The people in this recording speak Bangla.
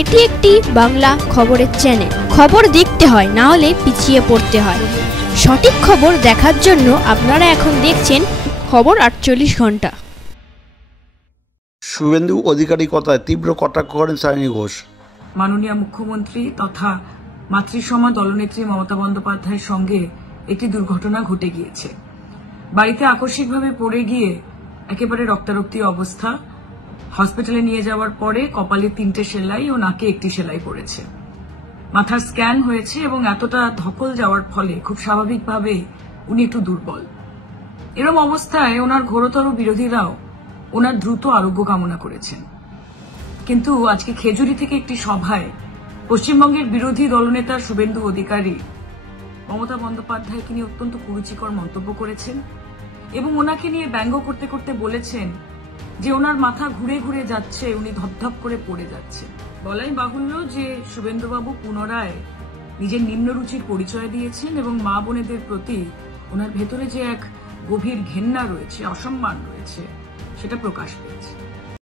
এটি একটি বাংলা খবরের চ্যানেল। খবর দেখতে হয়, না হলে পিছিয়ে পড়তে হয়। সঠিক খবর দেখার জন্য আপনারা এখন দেখছেন খবর 48 ঘন্টা। শুভেন্দু অধিকারী কথায় তীব্র কটাক্ষ করেন সায়নী ঘোষ। মাননীয় মুখ্যমন্ত্রী তথা মাতৃসমা দলনেত্রী মমতা বন্দ্যোপাধ্যায়ের সঙ্গে একটি দুর্ঘটনা ঘটে গিয়েছে। বাড়িতে আকস্মিকভাবে পড়ে গিয়ে একেবারে রক্তারক্তি অবস্থা। হসপিটালে নিয়ে যাওয়ার পরে কপালে 3টে সেলাই ও নাকে 1টি সেলাই পড়েছে। মাথার স্ক্যান হয়েছে এবং এতটা ধকল যাওয়ার ফলে খুব স্বাভাবিকভাবে উনি একটু দুর্বল। এরকম অবস্থায় ওনার ঘোরতর বিরোধীরাও ওনার দ্রুত আরোগ্য কামনা করেছেন। কিন্তু আজকে খেজুরি থেকে একটি সভায় পশ্চিমবঙ্গের বিরোধী দলনেতা শুভেন্দু অধিকারী মমতা বন্দ্যোপাধ্যায়কে নিয়ে অত্যন্ত কুরুচিকর মন্তব্য করেছেন এবং ওনাকে নিয়ে ব্যঙ্গ করতে করতে বলেছেন যে ওনার মাথা ঘুরে ঘুরে যাচ্ছে, উনি ধপধপ করে পড়ে যাচ্ছে। বলাই বাহুল্য যে শুভেন্দুবাবু পুনরায় নিজের নিম্নরুচির পরিচয় দিয়েছেন এবং মা বোনেদের প্রতি ওনার ভেতরে যে এক গভীর ঘেন্না রয়েছে, অসম্মান রয়েছে, সেটা প্রকাশ পেয়েছে।